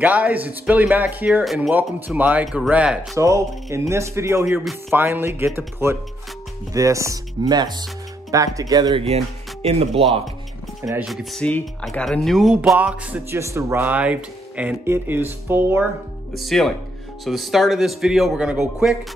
Guys, it's Billy Mac here and welcome to my garage. So in this video here, we finally get to put this mess back together again in the block. And as you can see, I got a new box that just arrived and it is for the ceiling. So the start of this video, we're gonna go quick.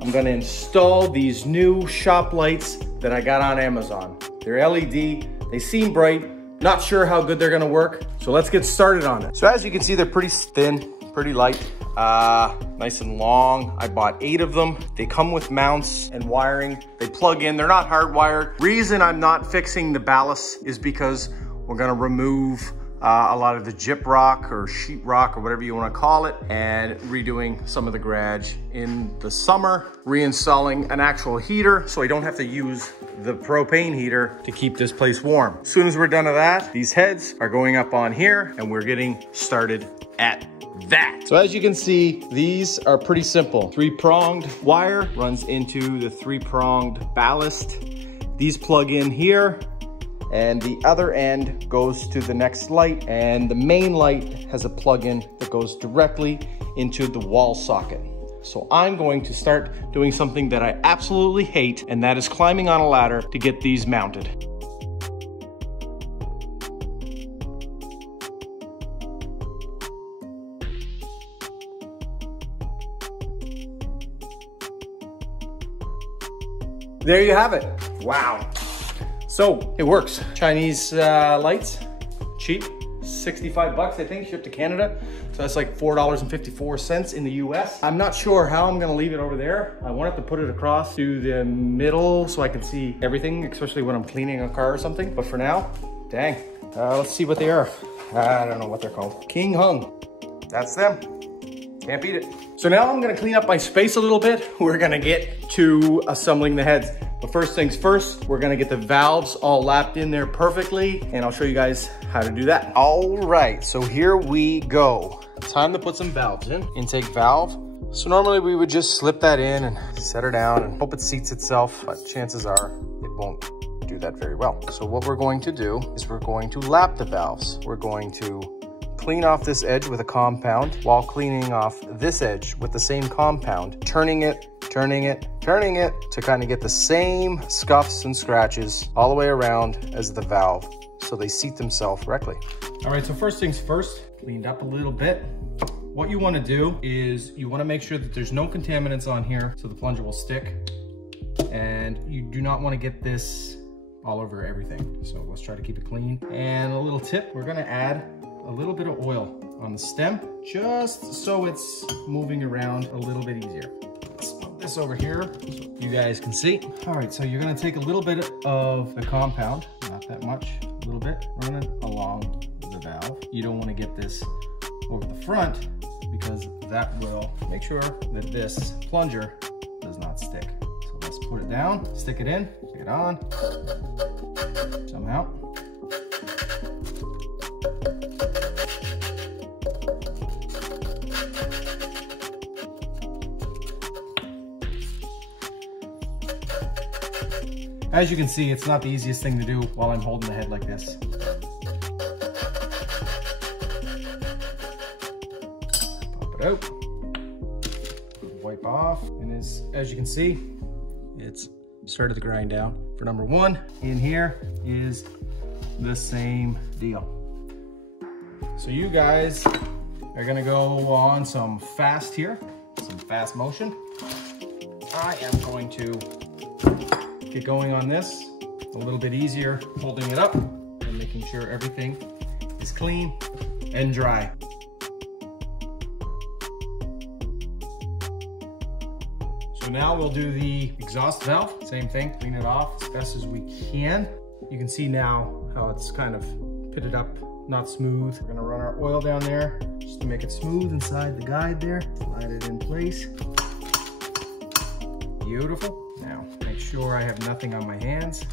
I'm gonna install these new shop lights that I got on Amazon. They're LED, they seem bright. Not sure how good they're gonna work, so let's get started on it. So as you can see, they're pretty thin, pretty light, nice and long. I bought 8 of them. They come with mounts and wiring. They plug in, they're not hardwired. Reason I'm not fixing the ballast is because we're gonna remove a lot of the gyp rock or sheet rock or whatever you wanna call it, and redoing some of the garage in the summer, reinstalling an actual heater so I don't have to use the propane heater to keep this place warm. As soon as we're done with that, these heads are going up on here and we're getting started at that. So as you can see, these are pretty simple. 3-pronged wire runs into the 3-pronged ballast. These plug in here, and the other end goes to the next light, and the main light has a plug-in that goes directly into the wall socket. So I'm going to start doing something that I absolutely hate, and that is climbing on a ladder to get these mounted. There you have it. Wow. So it works. Chinese lights, cheap, 65 bucks, I think, shipped to Canada. So that's like $4.54 in the US. I'm not sure how I'm gonna leave it over there. I wanted to put it across to the middle so I can see everything, especially when I'm cleaning a car or something. But for now, dang. Let's see what they are. I don't know what they're called. King Hung, that's them. Can't beat it. So now I'm gonna clean up my space a little bit. We're gonna get to assembling the heads. But first things first, we're gonna get the valves all lapped in there perfectly, and I'll show you guys how to do that. All right, so here we go. Time to put some valves in. Intake valve. So normally we would just slip that in and set her down and hope it seats itself, but chances are it won't do that very well. So what we're going to do is we're going to lap the valves. We're going to clean off this edge with a compound while cleaning off this edge with the same compound, turning it to kind of get the same scuffs and scratches all the way around as the valve so they seat themselves correctly. All right, so first things first, cleaned up a little bit. What you want to do is you want to make sure that there's no contaminants on here so the plunger will stick, and you do not want to get this all over everything. So let's try to keep it clean. And a little tip, we're going to add a little bit of oil on the stem just so it's moving around a little bit easier. Let's put this over here so you guys can see. All right, so you're gonna take a little bit of the compound, not that much, a little bit, run it along the valve. You don't want to get this over the front because that will make sure that this plunger does not stick. So let's put it down, stick it in, stick it on, somehow. As you can see, it's not the easiest thing to do while I'm holding the head like this. Pop it out, wipe off, and as you can see, it's started to grind down. For number 1, in here is the same deal. So you guys are gonna go on some fast here, some fast motion. I am going to get going on this a little bit easier, holding it up and making sure everything is clean and dry. So now we'll do the exhaust valve, same thing, clean it off as best as we can. You can see now how it's kind of pitted up, not smooth. We're gonna run our oil down there just to make it smooth inside the guide there, slide it in place. Beautiful. Now, make sure I have nothing on my hands.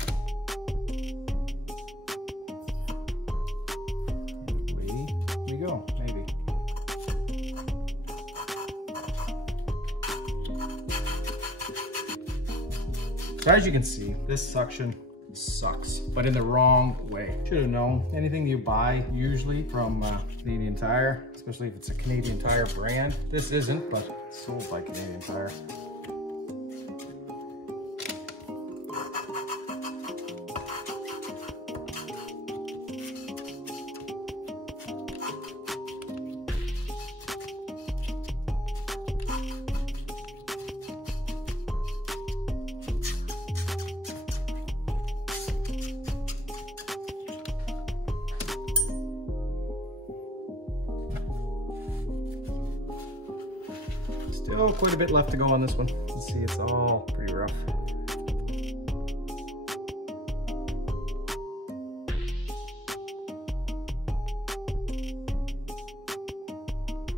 Away we go, maybe. So as you can see, this suction sucks, but in the wrong way. Should have known. Anything you buy, usually from Canadian Tire, especially if it's a Canadian Tire brand. This isn't, but it's sold by Canadian Tire. Still quite a bit left to go on this one. You can see it's all pretty rough.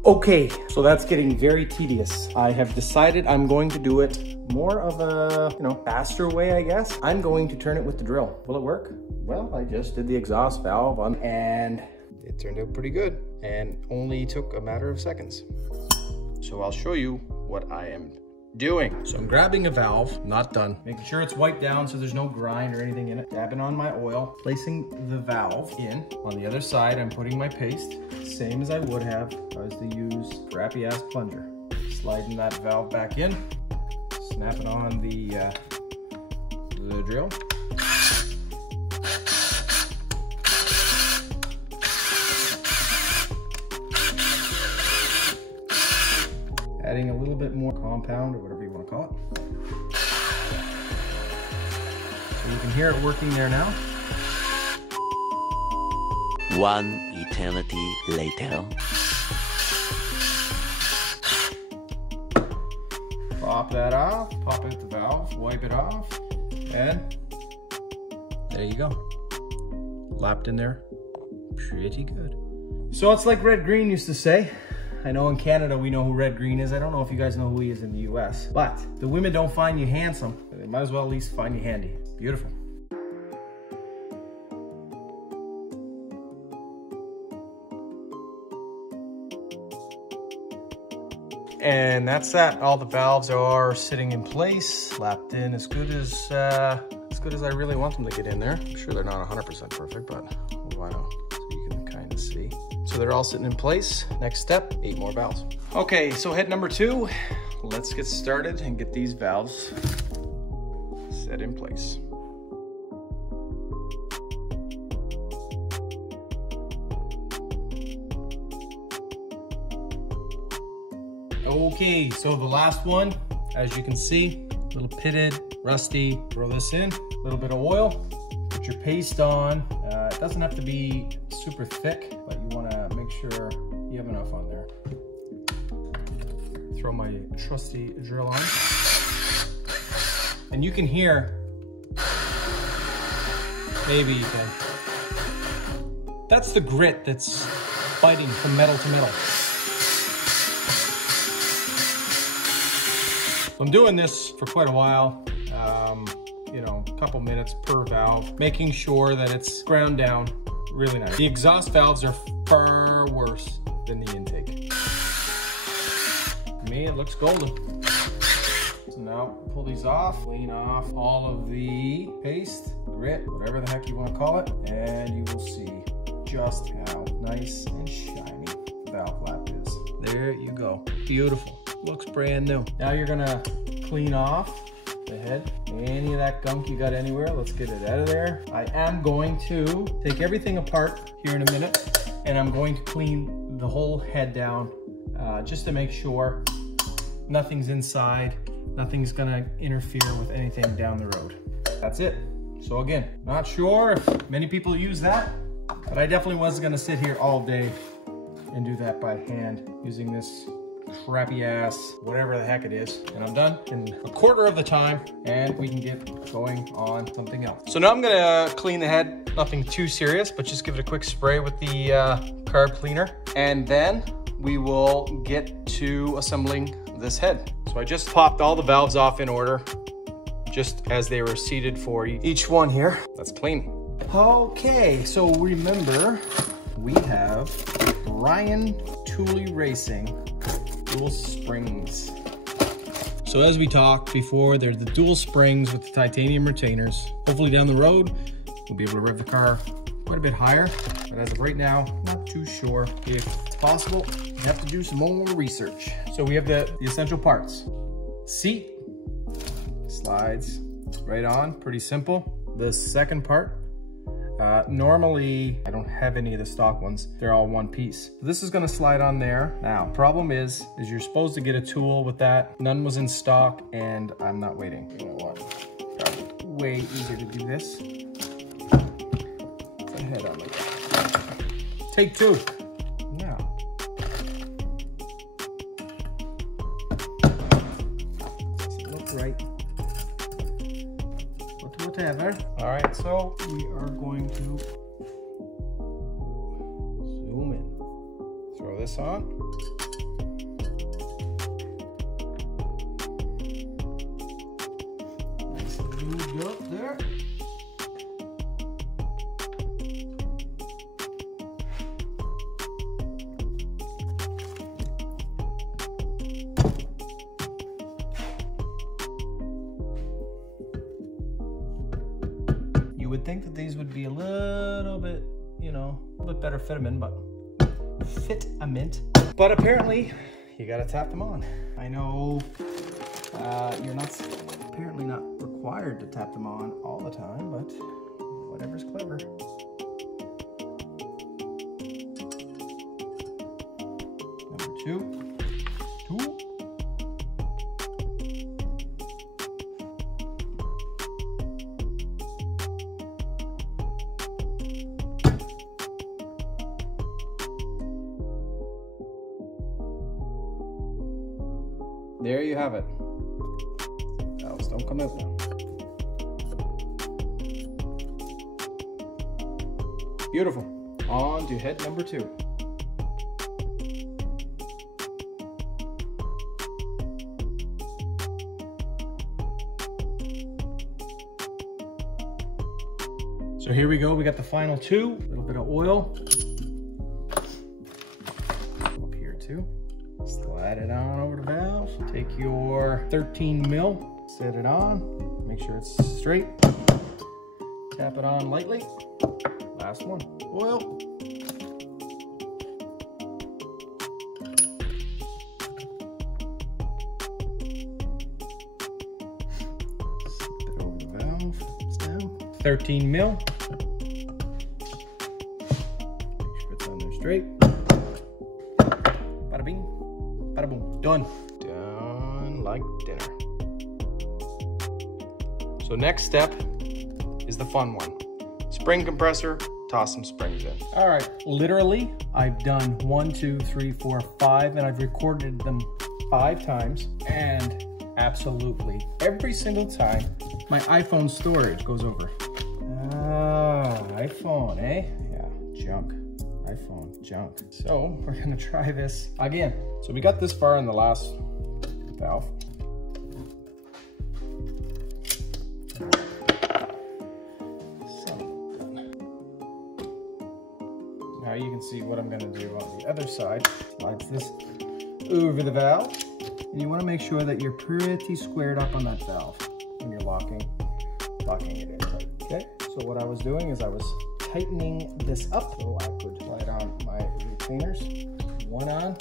Okay, so that's getting very tedious. I have decided I'm going to do it more of a, faster way, I guess. I'm going to turn it with the drill. Will it work? Well, I just did the exhaust valve on, and it turned out pretty good and only took a matter of seconds. So I'll show you what I am doing. So I'm grabbing a valve, not done, making sure it's wiped down so there's no grind or anything in it. Dabbing on my oil, placing the valve in. On the other side, I'm putting my paste, same as I would have if I was to use crappy ass plunger. Sliding that valve back in, snapping on the drill. Adding a little bit more compound or whatever you want to call it. So you can hear it working there now. One eternity later. Pop that off, pop out the valve, wipe it off, and there you go. Lapped in there, pretty good. So it's like Red Green used to say. I know in Canada we know who Red Green is. I don't know if you guys know who he is in the US. But the women don't find you handsome. They might as well at least find you handy. Beautiful. And that's that. All the valves are sitting in place, lapped in as good as I really want them to get in there. I'm sure they're not 100% perfect, but why not? So you can kind of see. So they're all sitting in place. Next step, 8 more valves. Okay, so head number 2, let's get started and get these valves set in place. Okay, so the last one, as you can see, a little pitted, rusty. Throw this in, a little bit of oil, put your paste on. It doesn't have to be super thick, but you want to make sure you have enough on there. Throw my trusty drill on. And you can hear, maybe you can, that's the grit that's biting from metal to metal. So I'm doing this for quite a while. A couple minutes per valve, making sure that it's ground down really nice. The exhaust valves are far worse than the intake. To me, it looks golden. So now pull these off, clean off all of the paste, grit, whatever the heck you want to call it, and you will see just how nice and shiny the valve lap is. There you go. Beautiful. Looks brand new. Now you're gonna clean off the head. Any of that gunk you got anywhere, let's get it out of there. I am going to take everything apart here in a minute, and I'm going to clean the whole head down just to make sure nothing's inside, nothing's gonna interfere with anything down the road. That's it. So again, not sure if many people use that, but I definitely wasn't gonna sit here all day and do that by hand using this crappy ass, whatever the heck it is. And I'm done in a quarter of the time, and we can get going on something else. So now I'm gonna clean the head, nothing too serious, but just give it a quick spray with the carb cleaner. And then we will get to assembling this head. So I just popped all the valves off in order, just as they were seated for each one here. Let's clean. Okay, so remember, we have Ryan Tooley Racing dual springs. So as we talked before, they're the dual springs with the titanium retainers. Hopefully down the road, we'll be able to rev the car quite a bit higher. But as of right now, not too sure if possible, you have to do some more research. So we have the essential parts. Seat, slides right on, pretty simple. The second part, normally I don't have any of the stock ones. They're all one piece. So this is gonna slide on there. Now, problem is you're supposed to get a tool with that. None was in stock and I'm not waiting. You know what? Probably way easier to do this. Put a head on like that. Take two. Now. Doesn't look right. Whatever. All right, so we are going to zoom in. Throw this on. Nice and lubed up there. You would think that these would be a little bit, you know, a little bit better fitment, but apparently you gotta tap them on. I know you're not apparently not required to tap them on all the time, but whatever's clever. Number two. There you have it. Valves don't come out now. Beautiful. On to head number two. So here we go. We got the final two. A little bit of oil. Up here too. Slide it on over the valve. Take your 13 mil, set it on, make sure it's straight. Tap it on lightly. Last one, oil. Slip it over the valve, it's down. 13 mil. Make sure it's on there straight. Bada bing. Bada boom. Done. Done like dinner. So next step is the fun one. Spring compressor, toss some springs in. All right, literally, I've done 1, 2, 3, 4, 5, and I've recorded them 5 times. And absolutely, every single time, my iPhone storage goes over. Ah, iPhone, eh? Yeah, junk. iPhone junk. So we're gonna try this again. So we got this far in the last valve. Now you can see what I'm gonna do on the other side. Slide this over the valve. And you wanna make sure that you're pretty squared up on that valve when you're locking it in. Okay, so what I was doing is I was tightening this up so I could slide on my retainers. One on,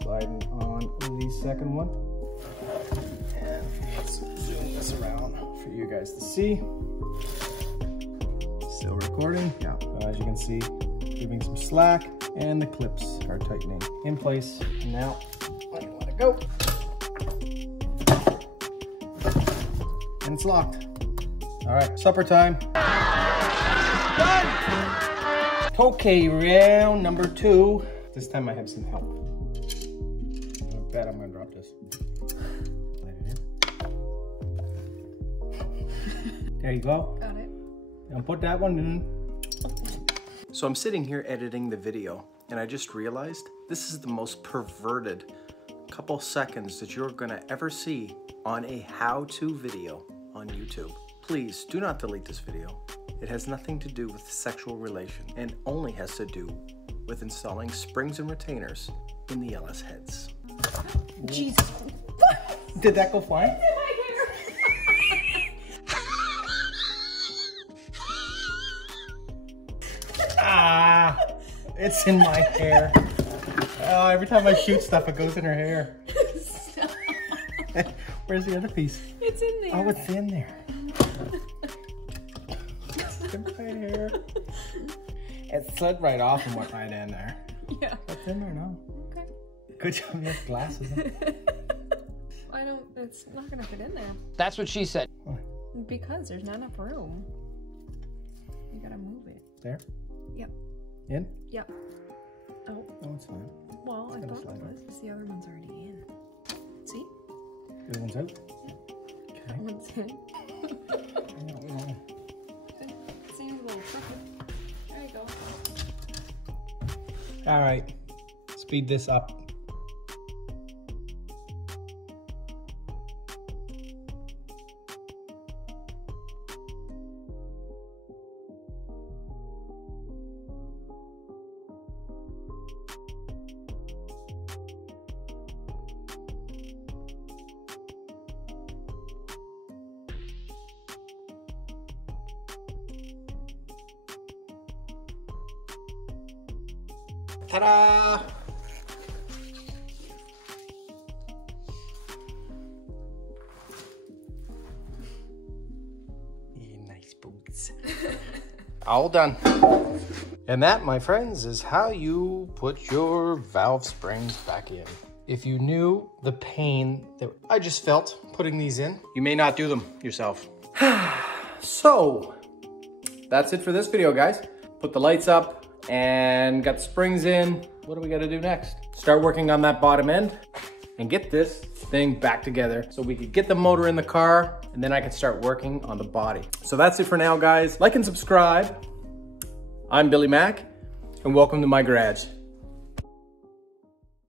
sliding on the second one. And let's zoom this around for you guys to see. Still recording, yeah. So as you can see, giving some slack and the clips are tightening in place. And now I let it go. And it's locked. All right, supper time. Done! Okay, round number 2. This time I have some help. I bet I'm gonna drop this. There you go. Got it. Now put that one in. So I'm sitting here editing the video and I just realized this is the most perverted couple seconds that you're gonna ever see on a how-to video on YouTube. Please do not delete this video. It has nothing to do with sexual relation and only has to do with installing springs and retainers in the LS heads. Jesus. Did that go flying? Ah, it's in my hair. Oh, every time I shoot stuff, it goes in her hair. Where's the other piece? It's in there. Oh, it's in there. Right here. It slid right off and went right in there. Yeah. What's in there now? Okay. Good job, you have glasses on. It's not gonna fit in there. That's what she said. Because there's not enough room. You gotta move it. There? Yep. In? Yep. Oh. No, it's not. Well, I thought slide it was. The other one's already in. See? The other one's out? Okay. That one's in. I don't know. It seems a little crooked. There you go. All right. Speed this up. Ta-da! Nice boots. All done. And that, my friends, is how you put your valve springs back in. If you knew the pain that I just felt putting these in, you may not do them yourself. So, that's it for this video, guys. Put the lights up and got the springs in. What do we gotta do next? Start working on that bottom end and get this thing back together so we could get the motor in the car, and then I can start working on the body. So that's it for now, guys. Like and subscribe. I'm Billy Mack, and welcome to my garage.